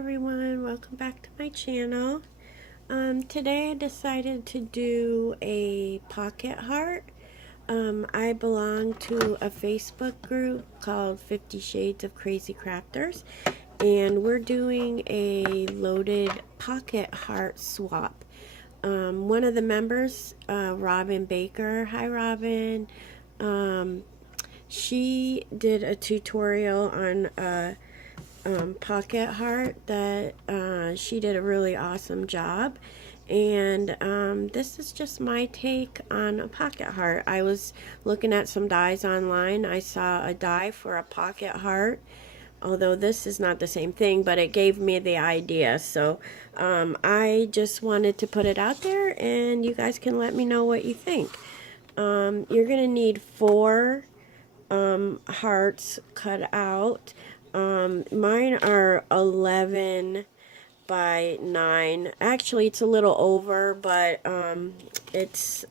everyone, welcome back to my channel. Today I decided to do a pocket heart. I belong to a Facebook group called 50 Shades of Crazy Crafters, and we're doing a loaded pocket heart swap. One of the members, Robin Baker, hi Robin, she did a tutorial on pocket heart that she did a really awesome job, and this is just my take on a pocket heart. I was looking at some dies online. I saw a die for a pocket heart, although this is not the same thing, but it gave me the idea. So I just wanted to put it out there, and you guys can let me know what you think. You're gonna need 4 hearts cut out. Mine are 11 by 9. Actually, it's a little over, but it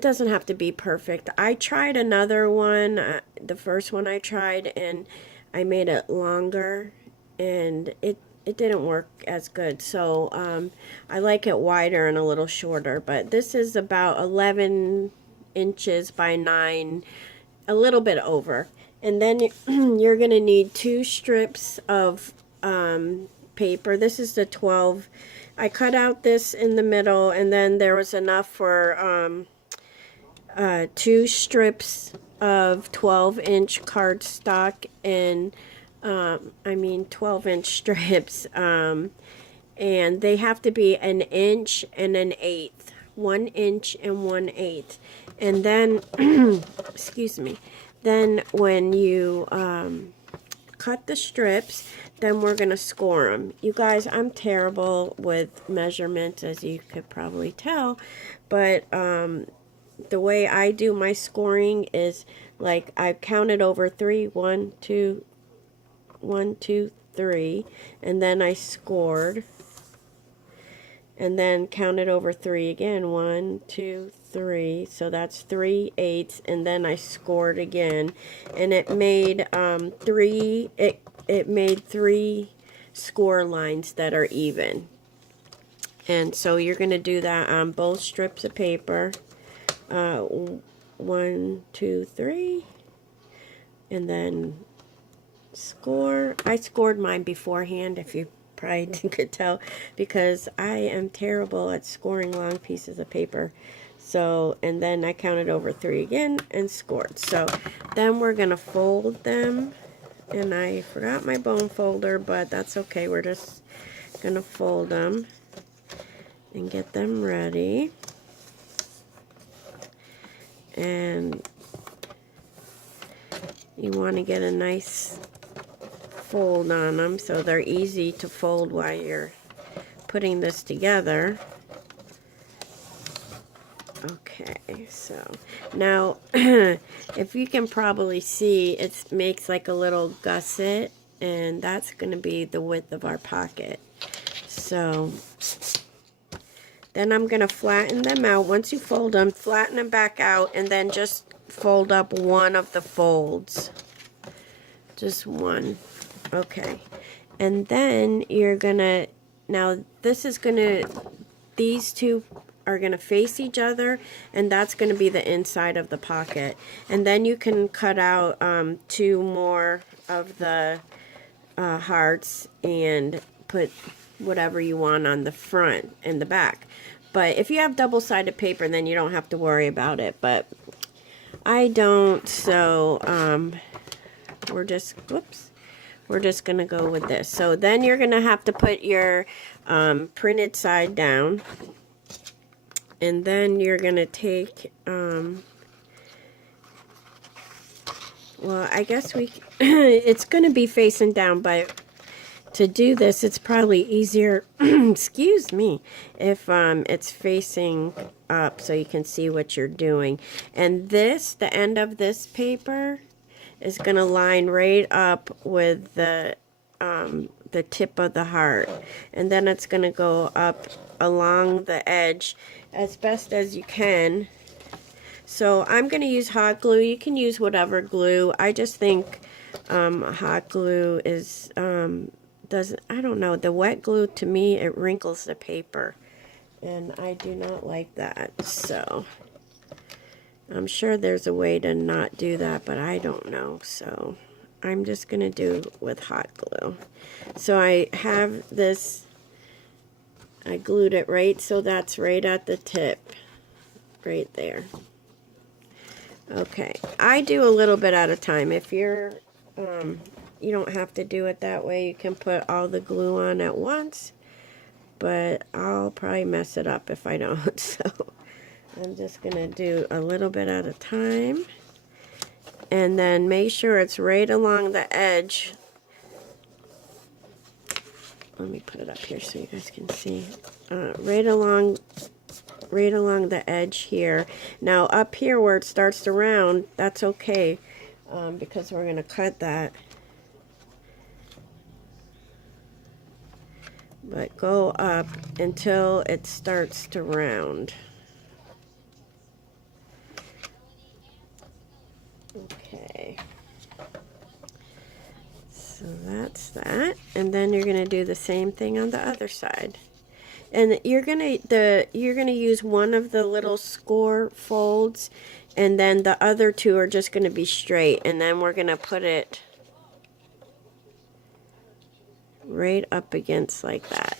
doesn't have to be perfect. I tried another one, the first one I tried, and I made it longer, and it didn't work as good. So I like it wider and a little shorter, but this is about 11 inches by 9, a little bit over. And then you're going to need 2 strips of paper. This is the 12. I cut out this in the middle, and then there was enough for 2 strips of 12-inch cardstock, and 12-inch strips. And they have to be 1 inch and 1/8. 1 inch and 1/8. And then, excuse me. Then when you cut the strips, then we're going to score them. You guys, I'm terrible with measurements, as you could probably tell, but the way I do my scoring is like I counted over 3, 1, 2, 1, 2, 3, and then I scored, and then counted over 3 again, 1, 2, 3, so that's 3/8, and then I scored again, and it made 3. It made 3 score lines that are even. And so you're going to do that on both strips of paper. 1, 2, 3, and then score. I scored mine beforehand, if you probably could tell, because I am terrible at scoring long pieces of paper. So, and then I counted over 3 again and scored. So then we're going to fold them, and I forgot my bone folder, but that's okay. We're just going to fold them and get them ready. And you want to get a nice fold on them so they're easy to fold while you're putting this together. Okay, so now if you can probably see, it makes like a little gusset, and that's going to be the width of our pocket. So then I'm going to flatten them out. Once you fold them, flatten them back out, and then just fold up one of the folds. Just one. Okay. And then you're going to, now this is going to, these two are going to face each other, and that's going to be the inside of the pocket. And then you can cut out 2 more of the hearts and put whatever you want on the front and the back. But if you have double-sided paper, then you don't have to worry about it. But I don't, so we're just going to go with this. So then you're going to have to put your printed side down. And then you're going to take, well, I guess it's going to be facing down, but to do this, it's probably easier, excuse me, if it's facing up so you can see what you're doing. And this, the end of this paper, is going to line right up with the tip of the heart. And then it's going to go up along the edge as best as you can. So I'm going to use hot glue. You can use whatever glue. I just think hot glue is the doesn't, I don't know, the wet glue to me, it wrinkles the paper, and I do not like that. So I'm sure there's a way to not do that, but I don't know. So I'm just gonna do with hot glue. So I have this, I glued it right, so that's right at the tip, right there. Okay, I do a little bit at a time. If you're, you don't have to do it that way. You can put all the glue on at once, but I'll probably mess it up if I don't. So I'm just gonna do a little bit at a time, and then make sure it's right along the edge. Let me put it up here so you guys can see. Right along the edge here. Now up here where it starts to round, that's okay, because we're going to cut that. But go up until it starts to round. Okay. So that's that. And then you're going to do the same thing on the other side. And you're gonna use one of the little score folds, and then the other two are just gonna be straight, and then we're gonna put it right up against like that.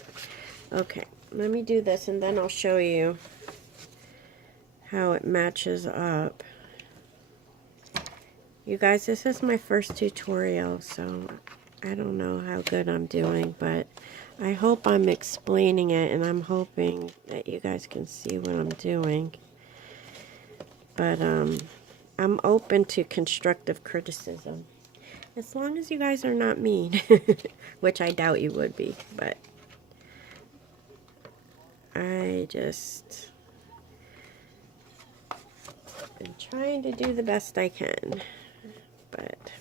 Okay, let me do this, and then I'll show you how it matches up. You guys, this is my first tutorial, so I don't know how good I'm doing, but I hope I'm explaining it, and I'm hoping that you guys can see what I'm doing. But I'm open to constructive criticism, as long as you guys are not mean, which I doubt you would be, but I just am trying to do the best I can. But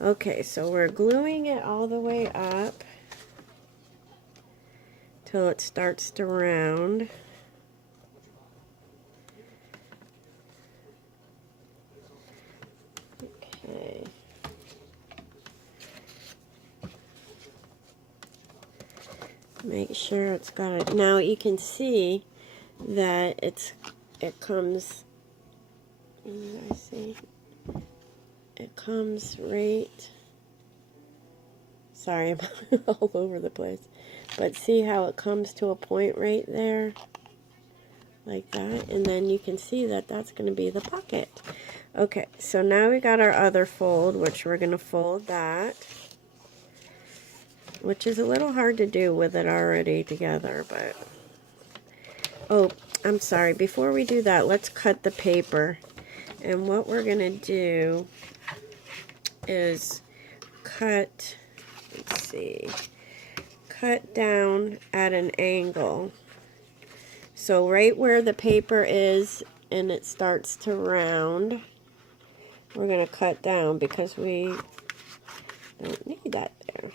okay, so we're gluing it all the way up till it starts to round. Okay. Make sure it's got it. Now you can see that it comes, you guys see? It comes right, sorry, I'm all over the place. But see how it comes to a point right there? Like that. And then you can see that that's going to be the pocket. Okay, so now we got our other fold, which we're going to fold that. Which is a little hard to do with it already together, but... Oh, I'm sorry. Before we do that, let's cut the paper. And what we're going to do is cut, let's see, cut down at an angle. So right where the paper is and it starts to round, we're going to cut down because we don't need that there.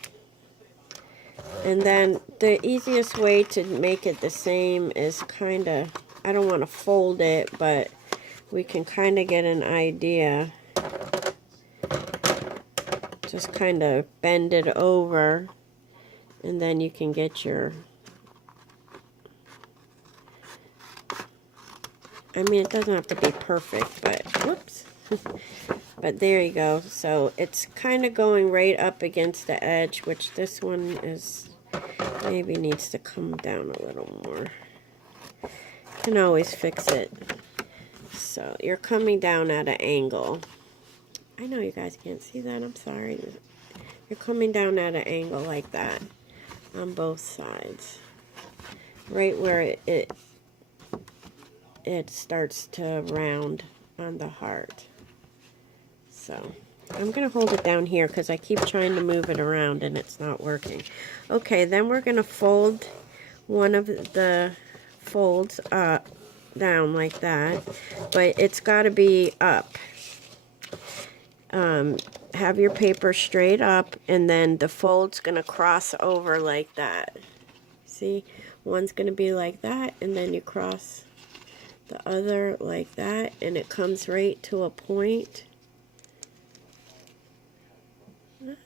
And then the easiest way to make it the same is kind of, I don't want to fold it, but we can kind of get an idea. Just kind of bend it over, and then you can get your, I mean, it doesn't have to be perfect, but whoops. But there you go. So it's kind of going right up against the edge, which this one is maybe needs to come down a little more. Can always fix it. So you're coming down at an angle. I know you guys can't see that. I'm sorry. You're coming down at an angle like that on both sides. Right where it starts to round on the heart. So I'm going to hold it down here because I keep trying to move it around and it's not working. Okay, then we're going to fold one of the folds up, down like that, but it's got to be up. Have your paper straight up, and then the fold's going to cross over like that. See? One's going to be like that, and then you cross the other like that, and it comes right to a point.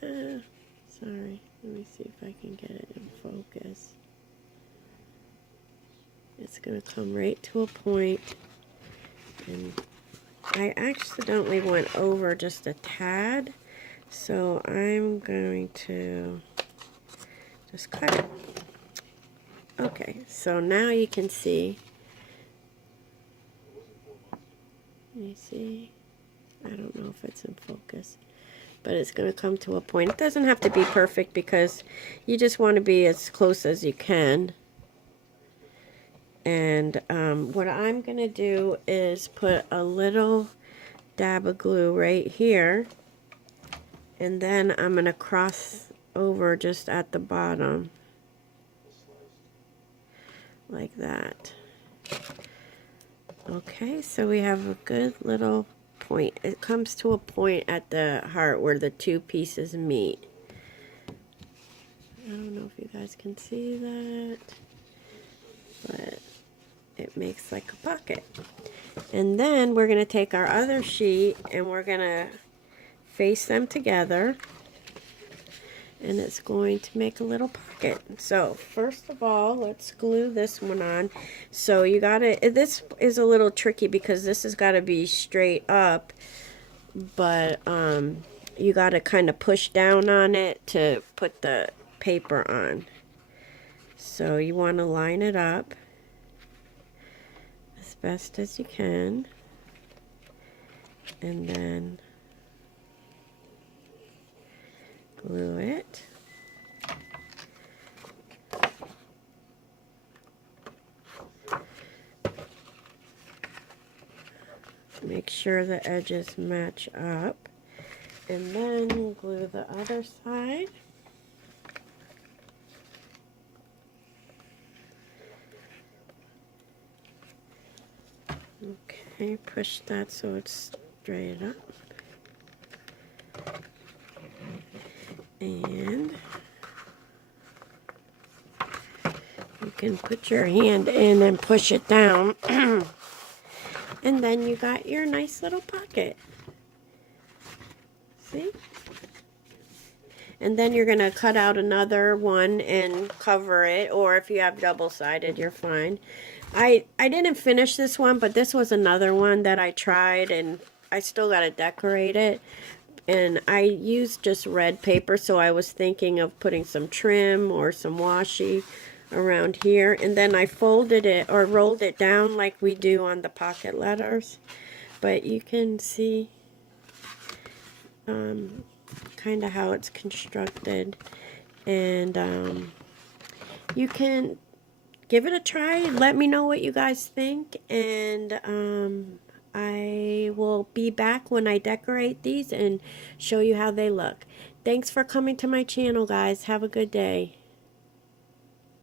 Sorry, let me see if I can get it in focus. It's going to come right to a point, and I accidentally went over just a tad, so I'm going to just cut it. Okay, so now you can see. You see? I don't know if it's in focus, but it's going to come to a point. It doesn't have to be perfect because you just want to be as close as you can. And what I'm going to do is put a little dab of glue right here, and then I'm going to cross over just at the bottom like that. Okay, so we have a good little point. It comes to a point at the heart where the two pieces meet. I don't know if you guys can see that, but it makes like a pocket. And then we're going to take our other sheet and we're going to face them together, and it's going to make a little pocket. So first of all, let's glue this one on. So you gotta, this is a little tricky because this has got to be straight up, but you got to kind of push down on it to put the paper on. So you want to line it up as best as you can, and then glue it. Make sure the edges match up, and then glue the other side. Okay, push that so it's straight up. And you can put your hand in and push it down. And then you got your nice little pocket. See? And then you're going to cut out another one and cover it, or if you have double-sided, you're fine. I didn't finish this one, but this was another one that I tried, and I still got to decorate it. And I used just red paper, so I was thinking of putting some trim or some washi around here. And then I folded it or rolled it down like we do on the pocket letters. But you can see kind of how it's constructed. And you can give it a try. Let me know what you guys think. And I will be back when I decorate these and show you how they look. Thanks for coming to my channel, guys. Have a good day.